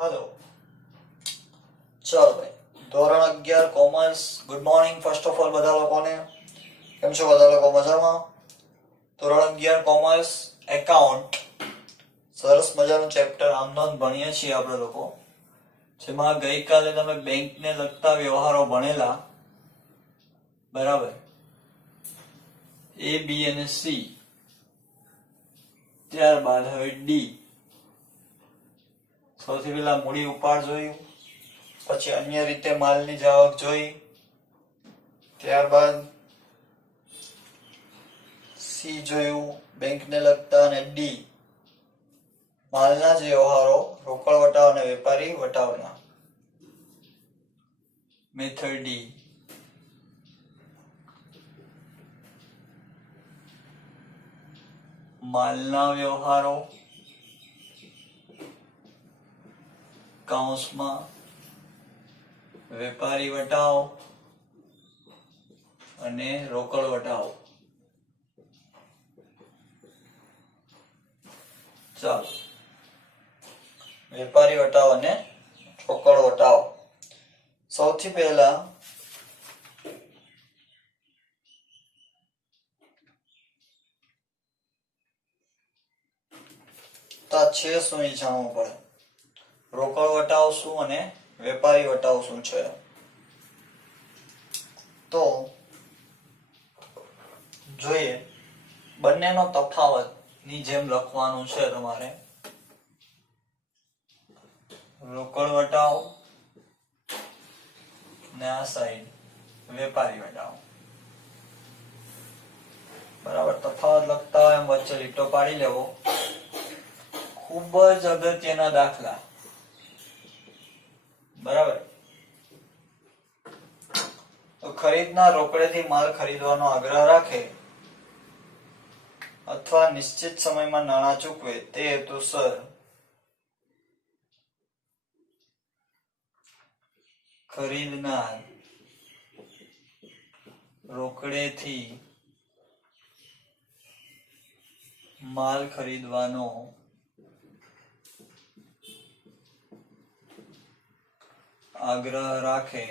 Hello चलो भाई ધોરણ 11 commerce good morning first of all બધા લોકોને કેમ છો બધા લોકો મજામાં ધોરણ 11 કોમર્સ એકાઉન્ટ સરસ મજાનું ચેપ્ટર આમનોંધ ભણીએ છીએ આપણે લોકો જેમાં ગઈકાલે તમે બેંકને લગતા વ્યવહારો ભણેલા બરાબર એ બી અને સી ત્યારબાદ હવે ડી સૌથી પહેલા મૂડી ઉપાડ જોયું પછી અન્ય રીતે માલની જાવક જોઈ ત્યારબાદ સી જોયું બેંકને લગતા અને ડી માલના જ વ્યવહારો રોકડ વટાવ અને વેપારી વટાવના મેથડ ડી માલના વ્યવહારો કૌંસમાં વેપારી વટાવ અને રોકડ વટાવ ચાલો વેપારી વટાવ અને રોકડ વટાવ સૌથી પહેલા છે શું એ જાણવું પડે રોકડ વટાવ શું અને વેપારી વટાવ શું છે તો જોઈએ બંનેનો તફાવત ની જેમ લખવાનું છે તમારે રોકડ વટાવ ને આ સાઈડ વેપારી વટાવ બરાબર તફાવત લખતા હોય એમ વચ્ચે લીટો પાડી લેવો ખૂબ જ અગત્યના દાખલા બરાબર તો ખરીદનાર રોકડેથી માલ ખરીદવાનો આગ્રહ રાખે અથવા નિશ્ચિત સમયમાં નાણાં ચૂકવે તે હેતુસર ખરીદનાર રોકડેથી માલ ખરીદવાનો આગ્રહ રાખે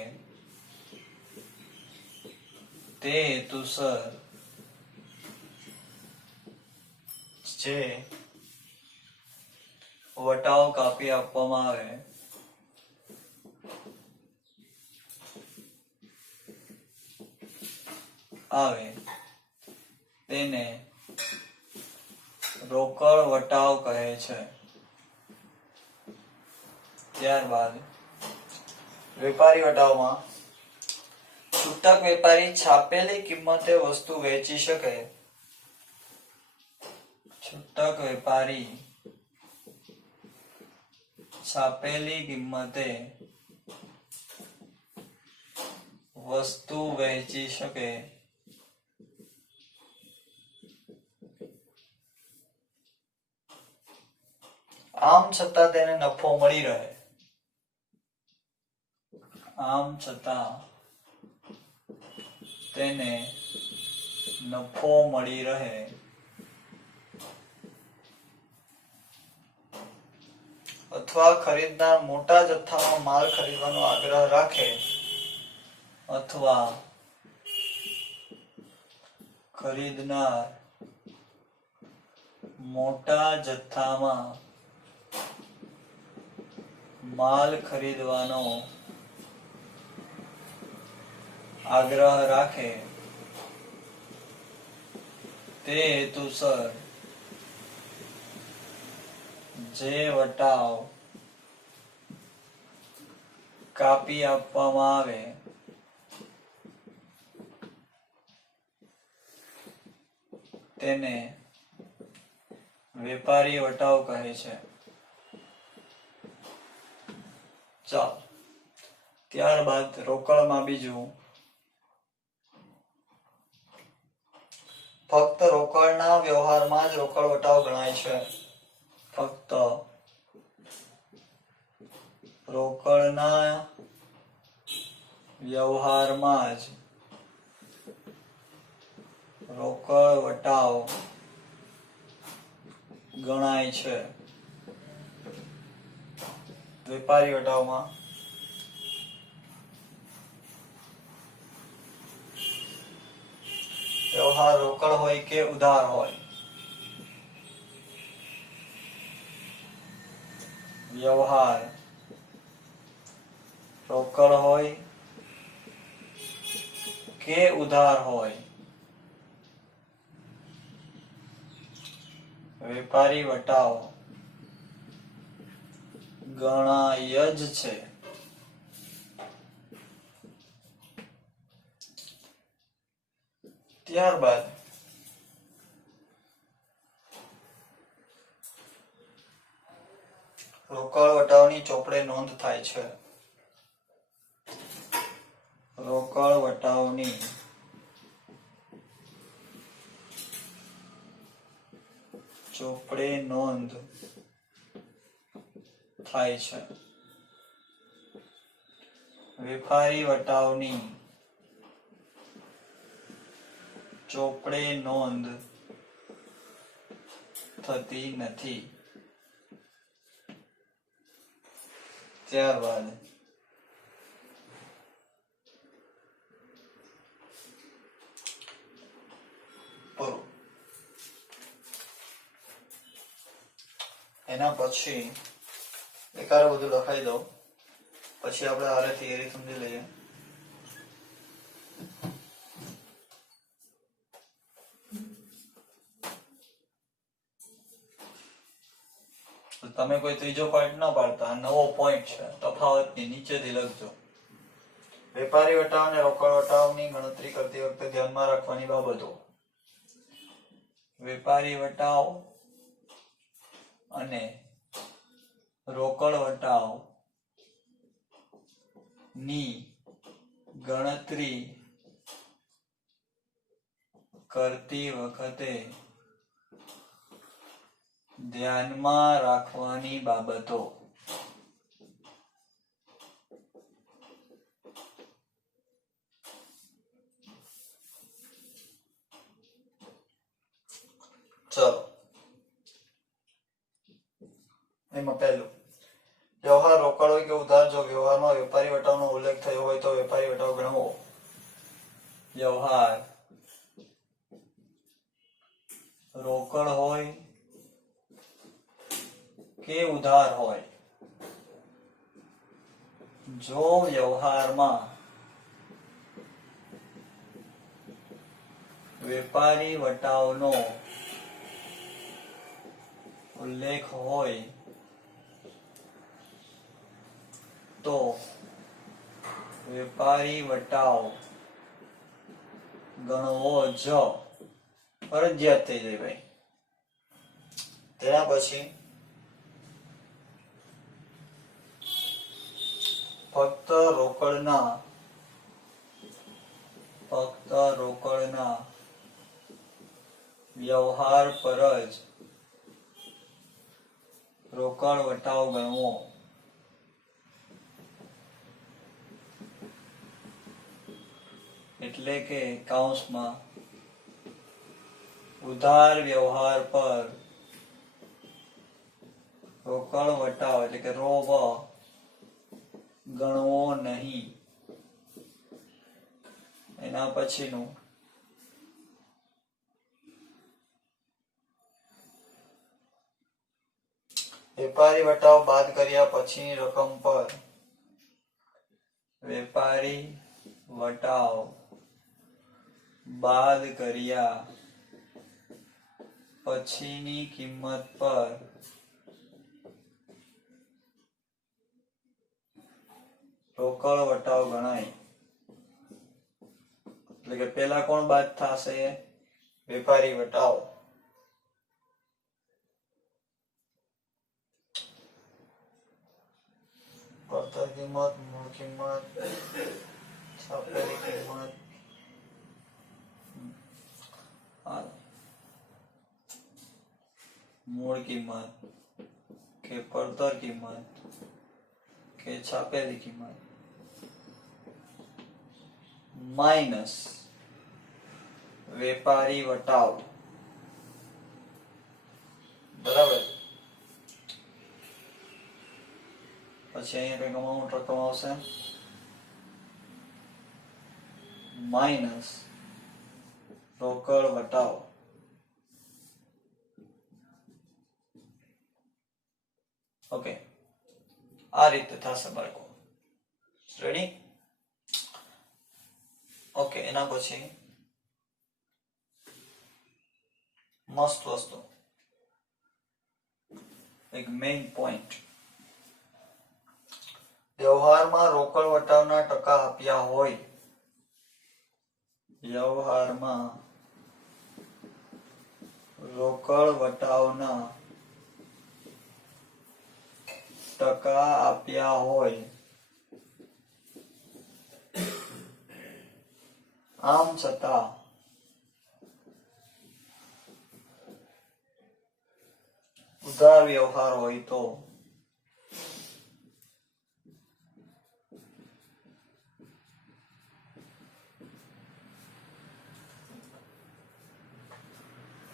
તે હેતુસર જે વટાવ કાપી આપવામાં આવે તેને રોકડ વટાવ કહે છે ત્યારબાદ વેપારી વટાવમાં છૂટક વેપારી છાપેલી કિંમતે વસ્તુ વેચી શકે છૂટક વેપારી છાપેલી કિંમતે વસ્તુ વેચી શકે આમ છતાં તેને નફો મળી રહે આમ છતાં તેને નફો મળી રહે અથવા ખરીદનાર મોટા જથ્થામાં માલ ખરીદવાનો આગ્રહ રાખે અથવા ખરીદનાર મોટા જથ્થામાં માલ ખરીદવાનો આગ્રહ રાખે તે હેતુસર જે વટાવ કાપી આપવામાં આવે તેને વેપારી વટાવ કહે છે ચાલો ત્યારબાદ રોકડમાં બીજું ફક્ત રોકડના વ્યવહારમાં જ રોકડ વટાવ ગણાય છે ફક્ત રોકડના વ્યવહારમાં જ રોકડ વટાવ ગણાય છે વેપારી વટાવમાં વ્યવહાર રોકડ હોય કે ઉધાર હોય? વ્યવહાર રોકડ હોય કે ઉધાર હોય? વેપારી વટાવ ગણાય જ છે. ત્યારબાદ રોકડ વટાવની ચોપડે નોંધ થાય છે. રોકડ વટાવની ચોપડે નોંધ થાય છે. વેપારી વટાવની ચોપડે નોંધ થતી નથી. ત્યારબાદ એના પછી એકારે બધું લખાઈ દો, પછી આપણે હારે થિયરી સમજી લઈએ. તમે કોઈ ત્રીજો પોઈન્ટ ના પાડતા, નવો પોઈન્ટ છે, તફાવતની નીચેથી લખજો. વેપારી વટાવ અને રોકડ વટાવની ગણતરી કરતી વખતે ધ્યાનમાં રાખવાની બાબતો. વેપારી વટાવ અને રોકડ વટાવ ની ગણતરી કરતી વખતે ધ્યાનમાં રાખવાની બાબતો. ચલો, એમાં પહેલું, વ્યવહાર રોકડ હોય કે ઉધાર, જો વ્યવહારમાં વેપારી વટાવનો ઉલ્લેખ થયો હોય તો વેપારી વટાવ ગણવો. વ્યવહાર રોકડ હોય કે ઉધાર હોય, જો વ્યવહારમાં વેપારી વટાવનો ઉલ્લેખ હોય તો વેપારી વટાવ ગણવો જ ફરજિયાત થઈ જાય ભાઈ. તેના પછી ફક્ત રોકડના વ્યવહાર પર જ રોકડ વટાવ ગણવો. એટલે કે કૌંસમાં ઉધાર વ્યવહાર પર રોકડ વટાવ એટલે કે રોવ ગણવો નહીં. એના પછીનું વેપારી વટાવ બાદ કર્યા પછીની રકમ પર વેપારી વટાવ બાદ કર્યા પછીની કિંમત પર રોકડ વટાવ ગણાય. એટલે કે પેલા કોણ બાદ થશે? વેપારી વટાવ. પડતર કિંમત, મૂળ કિંમત, છાપેલી કિંમત, મૂળ કિંમત કે પડતર કિંમત કે છાપેલી કિંમત માઇનસ વેપારી વટાવ. બરાબર. પછી અહીંયા કંઈક અમાઉન્ટ રકમ આવશે માઇનસ રોકડ વટાવ. ઓકે, આ રીતે થશે બાળકો. રેડી? ઓકે, એના પછી મસ્ત વસ્તુ, એક મેઇન પોઈન્ટ. વ્યવહારમાં રોકડ વટાવના ટકા આપ્યા હોય, વ્યવહારમાં રોકડ વટાવના ટકા આપ્યા હોય, આમ છતાં ઉધાર વ્યવહાર હોય તો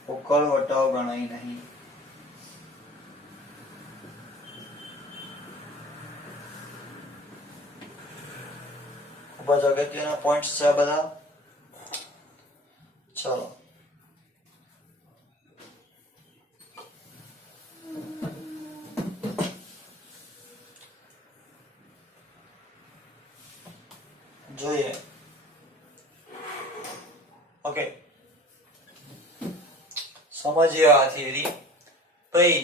રોકડ વટાવ ગણાય નહીં. ખૂબ જ અગત્યના પોઈન્ટ્સ છે આ બધા. ચલો, જોઈએ. ઓકે, સમજીએ આ થિયરી. પછી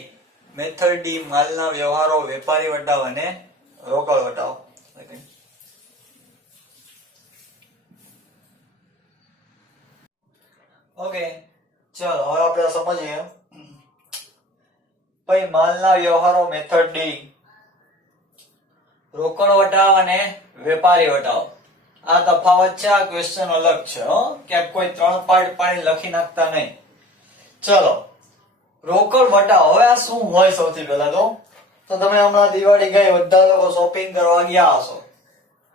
મેથડ ડી, માલના વ્યવહારો, વેપારી વટાવ અને રોકડ વટાવ. ઓકે, ચાલો હવે આપણે સમજીએ. પછી માલના વ્યવહારો મેથડ ડી, રોકડ વટાવ અને વેપારી વટાવ. આ તફાવત છે. આ ક્વેશ્ચન અલગ છે હો, ક્યાંક કોઈ 3 પાર્ટ પાડી લખી નાખતા નહીં. ચલો, રોકડ વટાવ. હવે આ શું હોય? સૌથી પહેલા તો તમે હમણાં દિવાળી ગઈ, બધા લોકો શોપિંગ કરવા ગયા હશો,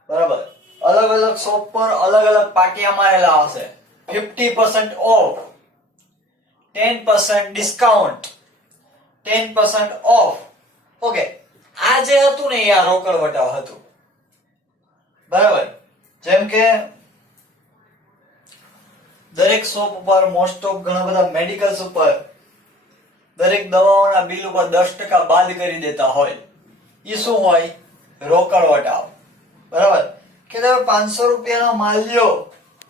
બરાબર? અલગ અલગ શોપ પર અલગ અલગ પાટિયા મારેલા હશે. 50% ઓફ, 10% ડિસ્કાઉન્ટ, 10% ઓફ. ઓકે, આ જે હતું ને એ આ રોકડ વટાવ હતું, બરાબર? જેમ કે દરેક શોપ ઉપર, મોસ્ટ ઓફ ઘણા બધા મેડિકલ્સ ઉપર દરેક દવાઓના બિલ ઉપર 10% બાદ કરી દેતા હોય. એ શું હોય? રોકડ વટાવ, બરાબર? કે તમે 500 રૂપિયાનો માલ લ્યો,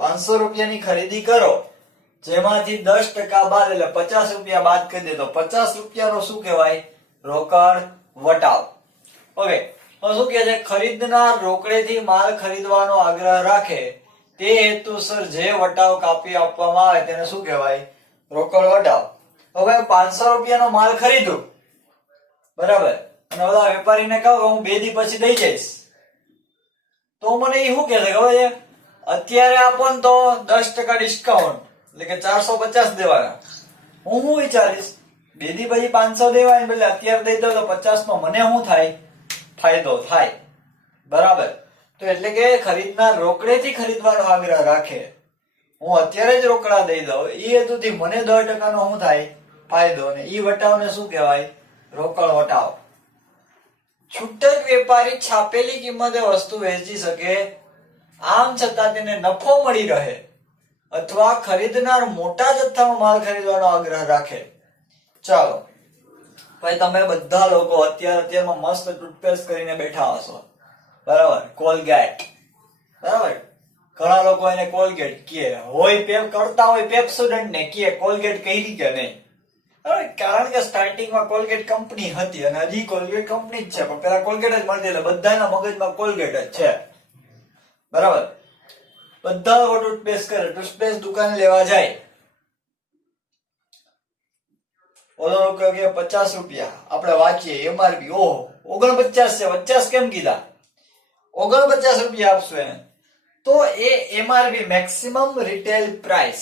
500 રૂપિયાની ખરીદી કરો, જેમાંથી 10% બાદ એટલે 50 રૂપિયા બાદ કરી દે તો 50 રૂપિયાનો શું કહેવાય? રોકડ વટાવ. ઓકે, તો શું કહે છે? ખરીદનાર રોકડેથી માલ ખરીદવાનો આગ્રહ રાખે તે હેતુસર જે વટાવ કાપી આપવામાં આવે તેને શું કહેવાય? રોકડ વટાવ. હવે 500 રૂપિયાનો માલ ખરીદું, બરાબર, અને ઓલા વેપારીને કહું કે હું 2 દી પછી દઈ જઈશ, તો મને એ શું કહે છે ખબર છે? અત્યારે આપો ને તો 10% ડિસ્કાઉન્ટ, એટલે કે 450 દેવાના. હું વિચારીશ 2 દી પછી 500 દેવાય, એટલે અત્યારે દઈ દઉં તો 50 નો મને શું થાય? ફાયદો થાય, બરાબર? તો એટલે કે ખરીદનાર રોકડેથી ખરીદવાનો આગ્રહ રાખે, હું અત્યારે જ રોકડા દઈ દઉં, એ હેતુથી મને 10% નો શું થાય? ફાયદો. અને ઈ વટાવને શું કહેવાય? રોકડ વટાવ. છૂટક વેપારી છાપેલી કિંમતે વસ્તુ વેચી શકે, આમ છતાં તેને નફો મળી રહે, અથવા ખરીદનાર મોટા જથ્થામાં માલ ખરીદવાનો આગ્રહ રાખે. ચાલો, ભાઈ તમે બધા લોકો અત્યારમાં મસ્ત ટૂથપેસ્ટ કરીને બેઠા હશો, બરાબર? કોલગેટ, બરાબર? ઘણા લોકો એને કોલગેટ કહે હોય, પેપ કરતા હોય પેપ્સોડન્ટ ને કહે કોલગેટ કહી કે નહીં, કારણ કે સ્ટાર્ટિંગમાં કોલગેટ કંપની હતી અને હજી કોલગેટ કંપની જ છે, પણ પેલા કોલગેટ જ મળતી, એટલે બધાના મગજમાં કોલગેટ જ છે, બરાબર? બધા લોકો ટૂથપેસ્ટ કરે, ટૂથપેસ્ટ દુકાને લેવા જાય, ઓલો લોકો કે 50 રૂપિયા, આપણે વાંચીએ એમઆરપી, ઓહો 49 છે, 50 કેમ કીધા? 49 રૂપિયા આપશું એને. તો એ એમઆરપી મેક્સિમમ રિટેલ પ્રાઇસ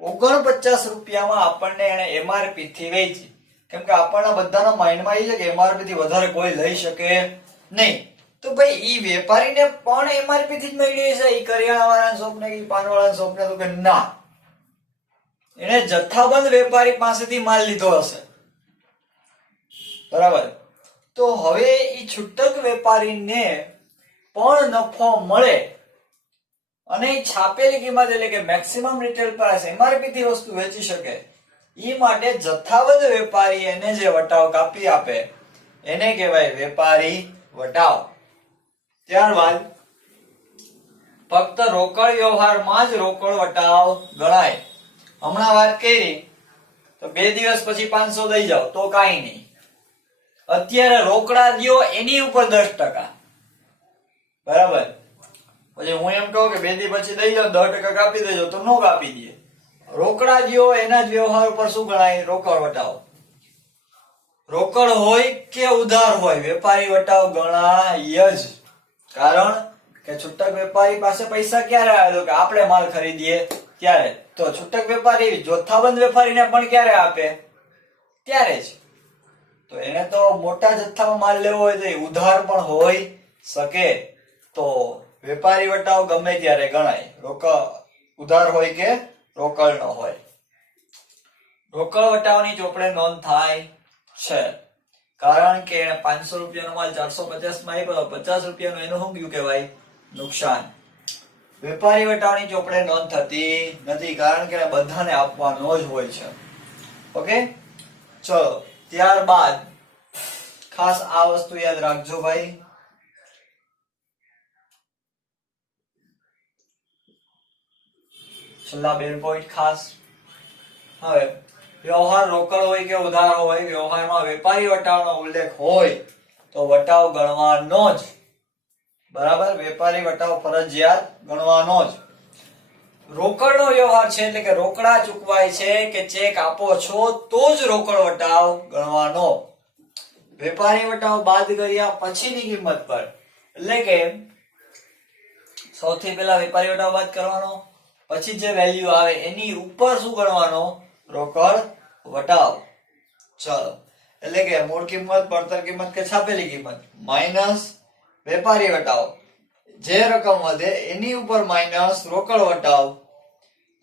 49 રૂપિયામાં આપણને એને એમઆરપી થી વેચી, કેમ કે આપણના બધાના માઇન્ડમાં એ છે કે એમઆરપી થી વધારે કોઈ લઈ શકે નહીં. તો ભાઈ ઈ વેપારીને પણ એમઆરપી થી જ મળી છે, ઈ કરિયાણા વાળા શોપ ને, ઈ પાન વાળા શોપ ને, તો કે ના, એને જથ્થાબંધ વેપારી પાસેથી માલ લીધો હશે, બરાબર? તો હવે ઈ છૂટક વેપારીને પણ નફો મળે અને છાપેલી કિંમત એટલે કે મેક્સિમમ રિટેલ પ્રાઇસ એમઆરપી થી વસ્તુ વેચી શકે ઈ માટે જથ્થાબંધ વેપારી એને જે વટાવ કાપી આપે એને કહેવાય વેપારી વટાવ. ત્યારબાદ ફક્ત રોકડ વ્યવહારમાં જ રોકડ વટાવ ગણાય. હમણાં વાત કરી તો 2 દિવસ પછી 500 દઈ જાવ તો કાંઈ નહીં. અત્યારે રોકડા દ્યો એની ઉપર 10%, બરાબર. પછી હું એમ કહું કે 2 દી પછી દઈ જાવ 10% કાપી દેજો તો નો કાપી દે. રોકડા દ્યો એના જ વ્યવહાર ઉપર શું ગણાય? રોકડ વટાવ. રોકડ હોય કે ઉધાર હોય વેપારી વટાવ ગણાય જ. કારણ કે છૂટક વેપારી પાસે પૈસા ક્યારે આવે તો કે આપણે માલ ખરીદીએ ત્યારે. તો છૂટક વેપારી જથ્થાબંધ વેપારીને પણ ક્યારે આપે? ત્યારે જ. તો એને તો મોટા જથ્થામાં માલ લેવો હોય તો ઉધાર પણ હોઈ શકે. તો વેપારી વટાવ ગમે ત્યારે ગણાય, ઉધાર હોય કે રોકડ ન હોય. રોકડ વટાવની ચોપડે નોંધ થાય છે કારણ કે 500 રૂપિયાનો માલ 450 માં આપ્યો 50 રૂપિયાનું એનું શું ગયું કહેવાય? નુકસાન. વેપારી વટાવની ચોપડે નોંધ થતી નથી કારણ કે બધાને આપવાનો જ હોય છે. ઓકે, ચલો. ત્યારબાદ ખાસ આ વસ્તુ યાદ રાખજો ભાઈ. છેલ્લા 2 પોઈન્ટ ખાસ. હવે વ્યવહાર રોકડ હોય કે ઉધાર હોય વ્યવહારમાં વેપારી વટાવનો ઉલ્લેખ હોય તો વટાવ ગણવાનો જ. બરાબર, વેપારી વટાવ ફરજિયાત ગણવાનો જ. રોકડનો વ્યવહાર છે એટલે કે રોકડા ચૂકવાય છે કે ચેક આપો છો તો જ રોકડ વટાવ ગણવાનો. વેપારી વટાવ બાદ કર્યા પછીની કિંમત પર એટલે કે સૌથી પહેલા વેપારી વટાવ બાદ કરવાનો, પછી જે વેલ્યુ આવે એની ઉપર શું ગણવાનો? રોકડ વટાવ. ચાલો, એટલે કે મૂળ કિંમત, પડતર કિંમત કે છાપેલી કિંમત માઇનસ વેપારી વટાવ. જે રકમ વધે એની ઉપર માઇનસ રોકડ વટાવ.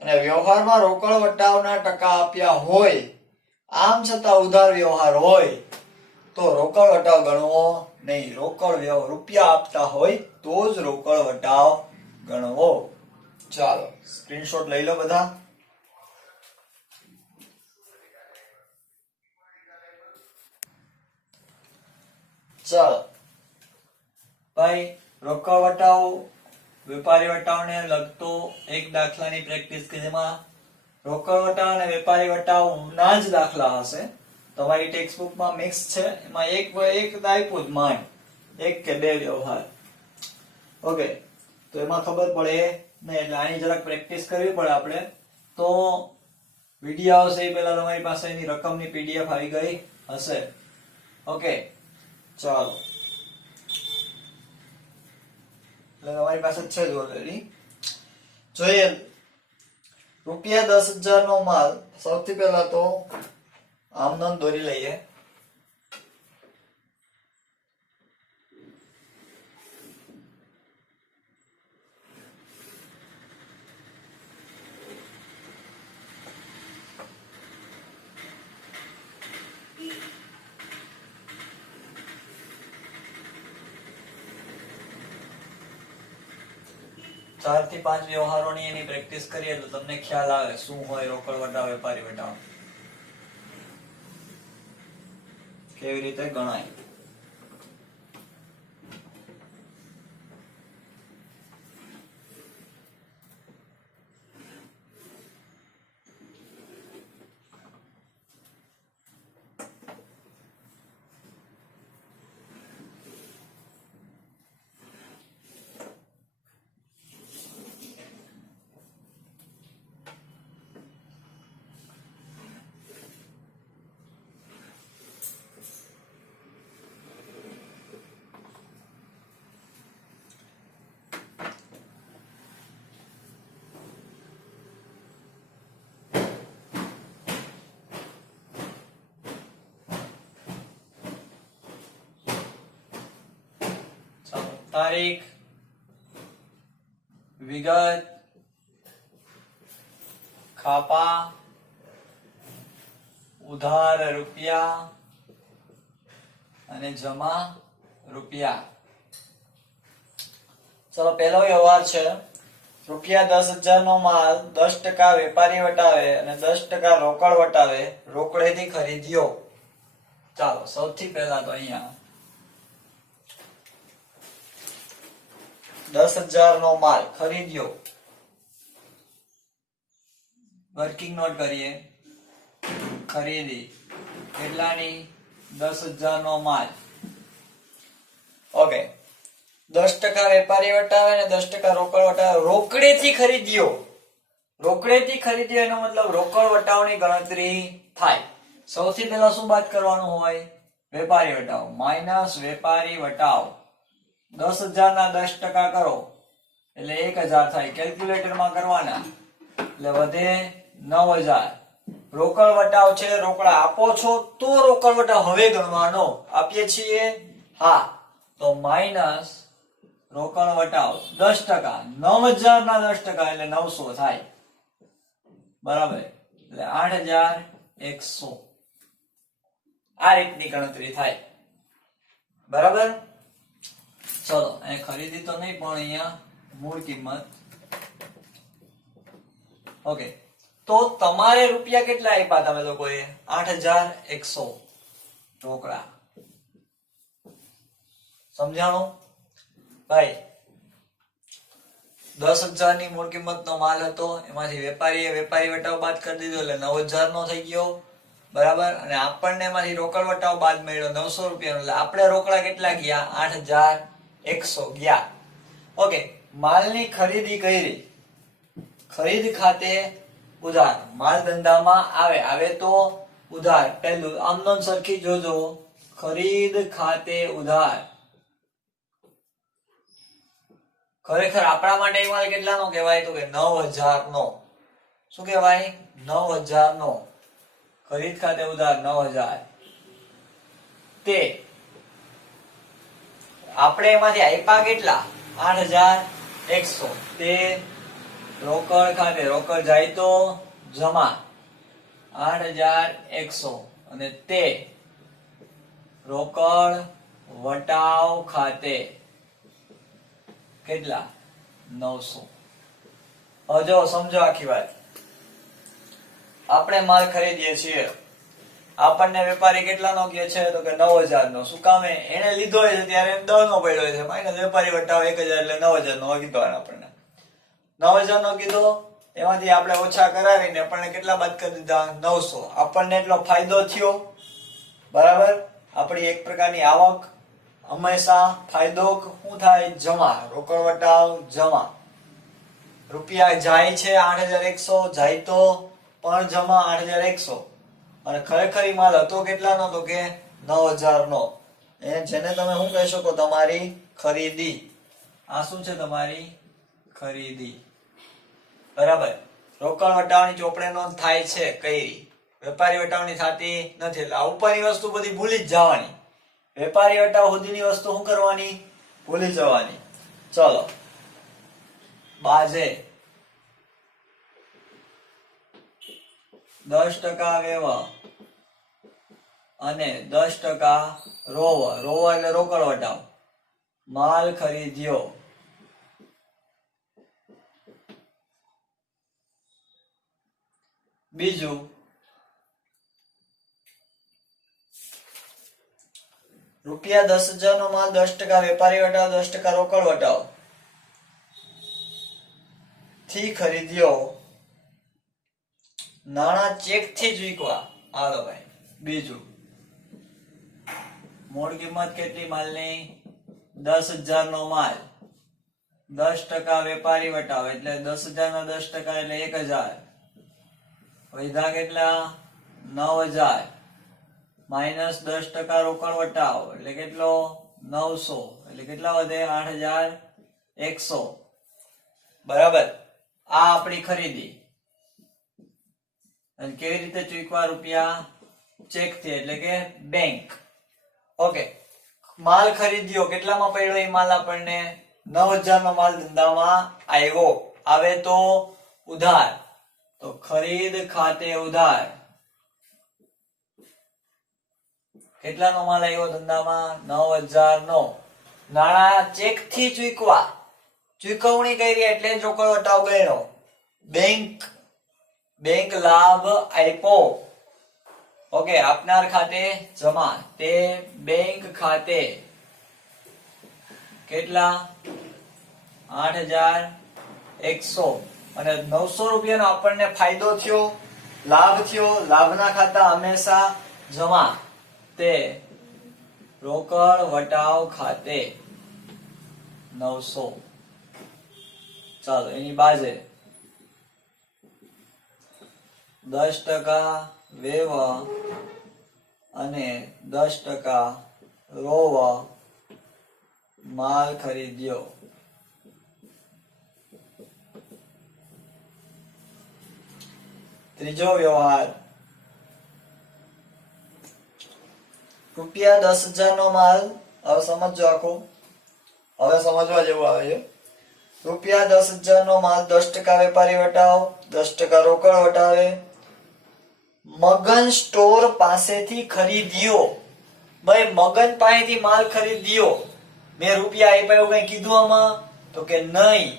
અને વ્યવહારમાં રોકડ વટાવના ટકા આપ્યા હોય આમ છતાં ઉધાર વ્યવહાર હોય તો રોકડ વટાવ ગણવો નહીં. રોકડ રૂપિયા આપતા હોય તો જ રોકડ વટાવ ગણવો. ચાલો, સ્ક્રીનશોટ લઈ લો બધા. ચાલો ભાઈ, રોકડ વટાવ વેપારી વટાવને લગતો એક દાખલાની પ્રેક્ટિસ કે જેમાં રોકડ વટાવ અને વેપારી વટાવના જ દાખલા હશે. તમારી ટેક્સ્ટ બુકમાં મિક્સ છે, એમાં એક આપ્યું જ માંડ 1 કે 2 વ્યવહાર. ઓકે, તો એમાં ખબર પડે નહીં એટલે આની જરાક પ્રેક્ટિસ કરવી પડે આપણે. તો વિડીયો આવશે એ પહેલા તમારી પાસે એની રકમની પીડીએફ આવી ગઈ હશે. ઓકે, ચાલો, એટલે તમારી પાસે છે જ ઓલરેડી. જોઈએ, રૂપિયા 10,000 નો માલ. સૌથી પહેલા તો આમ નોંધ દોરી લઈએ. ચાર થી 5 વ્યવહારોની એની પ્રેક્ટિસ કરીએ તો તમને ખ્યાલ આવે શું હોય રોકડ વટાવ, વેપારી વટાવ, કેવી રીતે ગણાય. તારીખ, વિગત, ખાપા, ઉધાર રૂપિયા, અને જમા રૂપિયા. ચલો પહેલો વ્યવહાર છે રૂપિયા 10,000 નો માલ 10% વેપારી વટાવે અને 10% રોકડ વટાવે, રોકડેથી ખરીદ્યો. ચાલો સૌથી પહેલા તો અહીંયા 10,000 નો માલ ખરીદ્યો. વર્કિંગ નોટ કરીએ. ખરીદી કેટલાની? 10,000 નો માલ. ઓકે, 10% વેપારી વટાવે ને 10% રોકડ વટાવે, રોકડેથી ખરીદ્યો. રોકડેથી ખરીદ્યો એનો મતલબ રોકડ વટાવની ગણતરી થાય. સૌથી પહેલા શું બાદ કરવાનું હોય? વેપારી વટાવ માઇનસ વેપારી વટાવ. 10,000 ના 10% કરો એટલે 1,000 થાય. કેલ્ક્યુલેટરમાં કરવાના એટલે વધે 9,000. રોકડ વટાવ છે, રોકડા આપો છો તો રોકડ વટાવ હવે ગણવાનો. આપીએ છીએ? હા. તો માઇનસ રોકડ વટાવ 10%. 9,000 ના 10% એટલે 900 થાય. બરાબર, એટલે 8,100. આ રીતની ગણતરી થાય. બરાબર. ચલો અહીંયા ખરીદી તો નહીં પણ અહીંયા મૂળ કિંમત. ઓકે, તો તમારે રૂપિયા કેટલા આપ્યા તમે લોકોએ? 8,100 રોકડા. સમજાણું ભાઈ? 10,000 ની મૂળ કિંમત નો માલ હતો, એમાંથી વેપારીએ વેપારી વટાવ બાદ કરી દીધો એટલે 9,000 નો થઈ ગયો. બરાબર, અને આપણને એમાંથી રોકડ વટાવ બાદ મળ્યો 900 રૂપિયાનો, એટલે આપણે રોકડા કેટલા ગયા? 8,100 ગયા. ઓકે, માલની ખરીદી કરી. ખરીદ ખાતે ઉધાર. માલ ધંધામાં આવે તો ઉધાર. પહેલું આમનો સરખી જોજો. ખરીદ ખાતે ઉધાર. ખરેખર આપણા માટે એ માલ કેટલાનો કહેવાય? તો કે 9,000 નો. શું કહેવાય? 9,000 નો. ખરીદ ખાતે ઉધાર 9,000. તે આપણે એમાંથી આપ્યા કેટલા? 8,100. તે રોકડ ખાતે, રોકડ જાય તો જમા 8,100, અને તે રોકડ વટાવ ખાતે કેટલા? 900. હવે જો સમજો આખી વાત. આપણે માલ ખરીદીએ છીએ, આપણને વેપારી કેટલાનો કહે છે? તો કે 9,000 નો. શું કામે? એને લીધો છે ત્યારે 10 નો પડ્યો છે, માઇનસ વેપારી વટાવ 1,000 એટલે 9,000 નો કીધો. આપણને 9,000 નો કીધો, એમાંથી આપણે ઓછા કરાવીને આપણને કેટલા બાદ કરી દીધા? 900. આપણને એટલો ફાયદો થયો. બરાબર, આપણી એક પ્રકારની આવક. હંમેશા ફાયદો શું થાય? જમા. રોકડ વટાવ જમા. રૂપિયા જાય છે 8,100, જાય તો પણ જમા 8,100. અને ખરેખર માલ હતો કેટલાનો? તો કે 9,000 નો. જેને તમે શું કહી શકો? તમારી ખરીદી. આ શું છે? તમારી ખરીદી. બરાબર. રોકડ વટાવની ચોપડે નોંધ થાય છે કઈ? વેપારી વટાવની થતી નથી. એટલે આ ઉપરની વસ્તુ બધી ભૂલી જ જવાની. વેપારી વટાવ સુધીની વસ્તુ શું કરવાની? ભૂલી જવાની. ચલો, બાજે 10% વેવ અને 10% રોવ. રોવ એટલે રોકડ વટાવ. માલ ખરીદ્યો. બીજું, રૂપિયા 10,000 નો માલ 10% વેપારી વટાવ 10% રોકડ વટાવ થી ખરીદ્યો. નાણાં ચેક થી જ વીકવા. હાલો ભાઈ. બીજું, મૂળ કિંમત કેટલી માલની? 10,000 નો માલ 10% વેપારી વટાવ એટલે 10,000 ના 10% એટલે 1,000. વધ્યા કેટલા? 9,000 માઇનસ 10% રોકડ વટાવ એટલે કેટલો? 900. એટલે કેટલા વધે? 8,100. બરાબર. આ આપણી ખરીદી. અને કેવી રીતે ચૂકવા રૂપિયા? ચેક થી, એટલે કે બેંક. ઓકે, માલ ખરીદ્યો. કેટલામાં પડ્યો એ માલ? આપણને 9,000 નો માલ ધંધામાં આવ્યો. આવે તો ઉધાર. તો ખરીદ ખાતે ઉધાર કેટલાનો માલ આવ્યો ધંધામાં? 9000 નો. નાણાં ચેક થી ચૂકવા, ચૂકવણી કરી એટલે રોકડ વટાવ ગણ્યો. બેંક લાભ આપ્યો. ઓકે, આપનાર ખાતે જમા, તે બેંક ખાતે કેટલા? 8100 અને 900 રૂપિયાનો આપણને ફાયદો થયો, લાભ થયો. લાભના ખાતા હંમેશા જમા, તે રોકડ વટાવ ખાતે 900. ચાલો એની બાજે 10% વેવ અને 10% રોવ માલ ખરીદ્યો. ત્રીજો વ્યવહાર, રૂપિયા 10,000 નો માલ. હવે સમજો આખું, હવે સમજવા જેવું આવે છે. રૂપિયા 10,000 નો માલ 10% વેપારી વટાવ, 10% રોકડ વટાવે મગન સ્ટોર પાસેથી ખરીદ્યો. ભાઈ મગન પાસેથી માલ ખરીદ્યો, મેં રૂપિયા આપ્યા એવું કઈ કીધું આમાં? તો કે નહીં.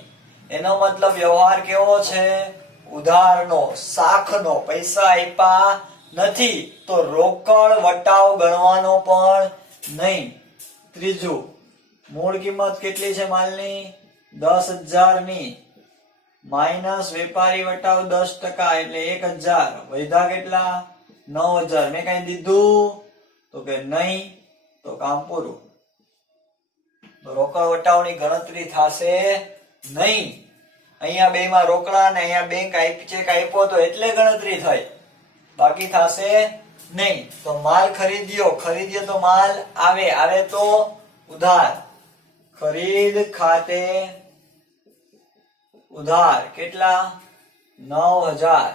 એનો મતલબ વ્યવહાર કેવો છે? ઉધારનો, શાખનો. પૈસા આપ્યા નથી તો રોકડ વટાવ ગણવાનો પણ નહીં. ત્રીજું, મૂળ કિંમત કેટલી છે માલની? 10,000 ની માઇનસ વેપારી વટાવ 10% એટલે 1,000. વધ્યા કેટલા? 9,000. મેં કઈ દીધું? તો કે નહીં. તો કામ પૂરું. રોકડ વટાવની ગણતરી થશે નહીં. અહીંયા બે માં રોકડા ને અહીંયા બેંક ચેક આપ્યો તો એટલે ગણતરી થઈ, બાકી થશે નહીં. તો માલ ખરીદ્યો તો માલ આવે તો ઉધાર. ખરીદ ખાતે ઉધાર કેટલા? 9,000.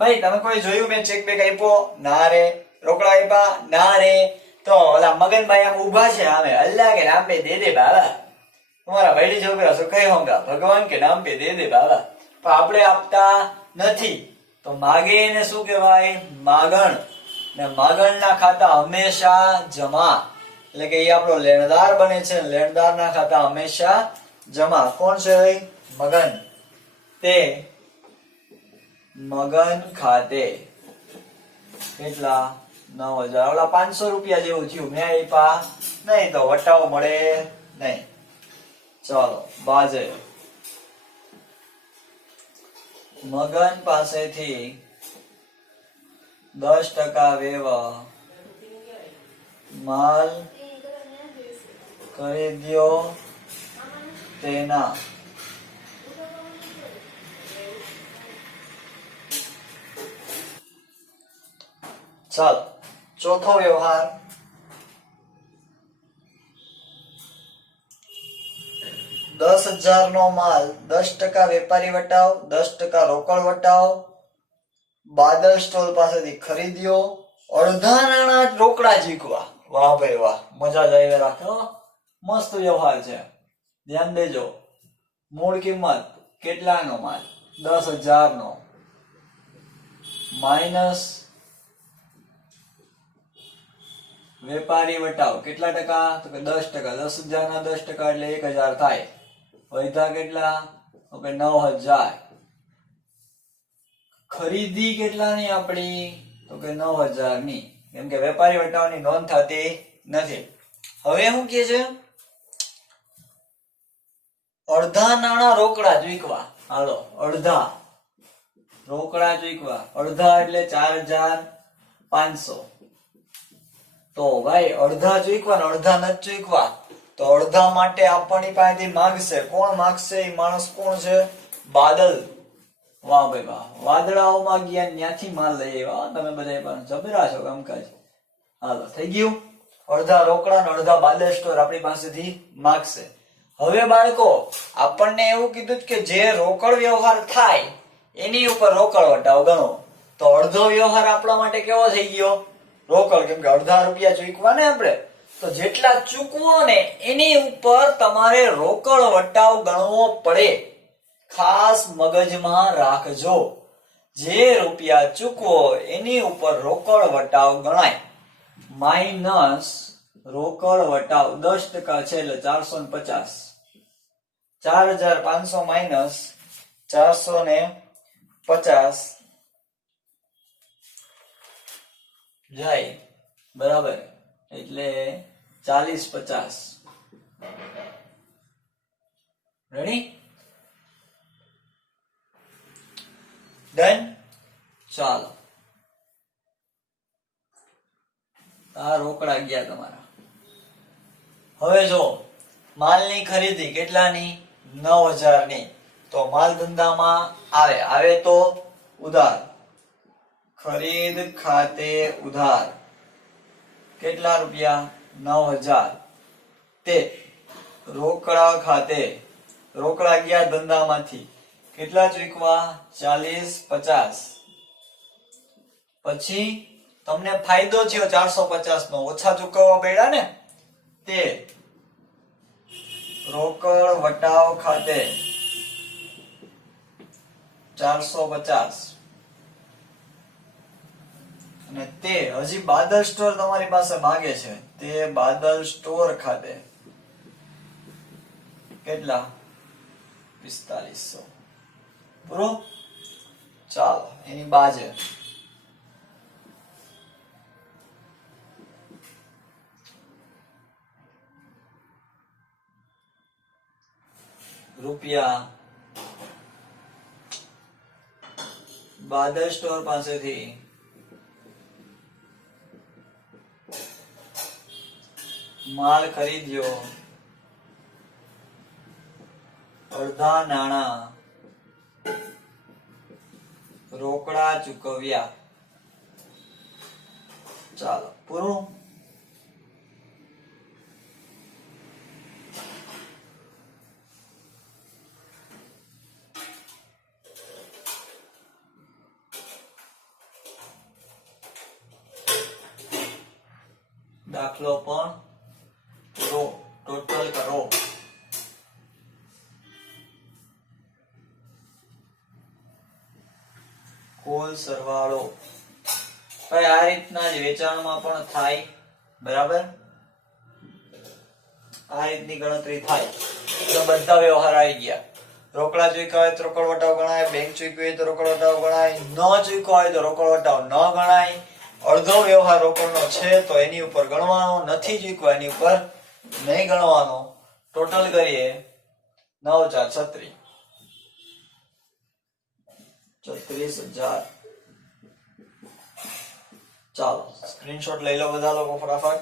ભાઈ તમે કોઈ જોયું મેં ચેક બેક આપ્યો? ના રે. રોકડા આપ્યા? ના રે. તો ઓલા મગનભાઈ આમ ઉભા છે, આમે અલ્લાહ કે નામ પે દે દે બાબા, તમારા બૈડી છોકરા શું કઈ હોંગા, ભગવાન કે નામ પે દે દે બાબા. પણ આપણે આપતા નથી તો માગે એને શું કહેવાય? માગણ. ને માગણના ખાતા હંમેશા જમા, એટલે કે એ આપણો લેણદાર બને છે. લેણદારના ખાતા હંમેશા જમા. કોણ છે? મગન. તે મગન ખાતે કેટલા? 9,000. ઓલા 500 રૂપિયા જેવું થયું, મેં આપ્યા નહીં તો વટાવ મળે નહીં. ચાલો બાજે, મગન પાસેથી 10% વેવ માલ ખરીદ્યો તેના ચાલો ચોથો વ્યવહાર, 10,000 નો માલ 10% વેપારી વટાવ, 10% રોકડ વટાવ બાદલ સ્ટોલ પાસેથી ખરીદ્યો. અડધા નાણાં રોકડા ચૂકવા. વાહ ભાઈ વાહ, મજા જ આવી રાખો. મસ્ત વ્યવહાર છે, ધ્યાન દેજો. મૂળ કિંમત કેટલાનો માલ? 10,000 નો માઇનસ વેપારી વટાવ કેટલા ટકા? તો કે 10%. 10,000 ના 10% એટલે 1,000 થાય. વધ્યા કેટલા? તો કે 9,000. ખરીદી કેટલાની આપણી? તો કે 9,000 ની, કેમ કે વેપારી વટાવની નોંધ થતી નથી. હવે શું કે છે? અડધા નાણાં રોકડા ચૂકવા. હાલો, અડધા રોકડા ચૂકવા. અડધા એટલે 4,500. તો ભાઈ અડધા ચૂકવા ને અડધા નથી ચૂકવા, તો અડધા માટે આપણી પાસેથી માંગશે. કોણ માંગશે? એ માણસ કોણ છે? બાદલ. વાહ ભાઈ વાહ, વાદળાઓમાં ગયા ત્યાંથી માલ લઈ આવ્યા તમે બધા, પણ જબરા છો કામકાજ. હાલો થઈ ગયું. અડધા રોકડા ને અડધા બાદલ સ્ટોર આપણી પાસેથી માંગશે. હવે બાળકો આપણને એવું કીધું કે જે રોકડ વ્યવહાર થાય એની ઉપર રોકડ વટાવ ગણો. તો અડધો વ્યવહાર આપણા માટે કેવો થઈ ગયો? રોકડ, કેમ કે અડધા રૂપિયા ચૂકવા ને આપણે, તો જેટલા ચૂકવો ને એની ઉપર તમારે રોકડ વટાવ ગણવો પડે. ખાસ મગજમાં રાખજો, જે રૂપિયા ચૂકવો એની ઉપર રોકડ વટાવ ગણાય. માઇનસ રોકડ વટાવ 10% છે એટલે 450. 4500 માઇનસ 450 જાય બરાબર એટલે 40-50. રેડી? ડન. ચાલો આ રોકડા ગયા તમારા. હવે જો માલની ખરીદી કેટલાની? 9000 ની. તો માલ ધંધામાં આવે તો ઉધાર. ખરીદ ખાતે ઉધાર કેટલા રૂપિયા? 9000. તે રોકડા ખાતે રોકડા ગયા ધંધામાંથી કેટલા ચૂકવા? 40-50. પછી તમને ફાયદો થયો 450 નો, ઓછા ચૂકવવા પડ્યા ને, તે રોકડ વટાવ ખાતે 450. અને તે હજી બાદલ સ્ટોર તમારી પાસે માંગે છે, તે બાદલ સ્ટોર ખાતે કેટલા? 4500. પૂરો. ચાલો એની બાજે રૂપિયા બાદલ સ્ટોર પાસેથી માલ ખરીદ્યો, અડધા નાણાં રોકડા ચૂકવ્યા. ચાલો પૂરું. દાખલો પણ પૂરો. ટોટલ કરો. કુલ સરવાળો. ભાઈ આ રીતના જ વેચાણમાં પણ થાય. બરાબર? આ રીતની ગણતરી થાય. તો બધા વ્યવહાર આવી ગયા. રોકડા ચૂકવ્યા હોય તો રોકડ વટાવ ગણાય, બેંક ચૂકવી હોય તો રોકડ વટાવ ગણાય, ન ચૂકવ્યા હોય તો રોકડ વટાવ ન ગણાય. અડધો વ્યવહાર રોકડનો છે તો એની ઉપર ગણવાનો, નથી ચૂકવ્યા એની ઉપર નહીં ગણવાનો. ટોટલ કરીએ 9×4 = 33000. ચાલો સ્ક્રીનશોટ લઈ લો બધા લોકો ફટાફટ.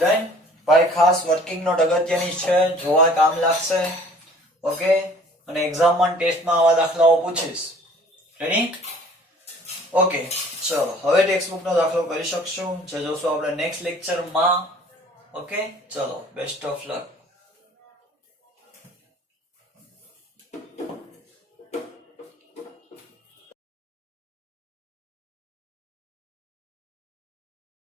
ડન. ભાઈ ખાસ વર્કિંગ નોટ અગત્યની છે, જોવા કામ લાગશે. ઓકે. અને એક્ઝામમાં ટેસ્ટમાં આવા દાખલાઓ પૂછીશ. રેડી? ઓકે. ચલો હવે ટેક્સ્ટબુક નો દાખલો કરી શકશું, જે જોશું આપણે નેક્સ્ટ લેક્ચરમાં. ઓકે. ચલો બેસ્ટ ઓફ લક.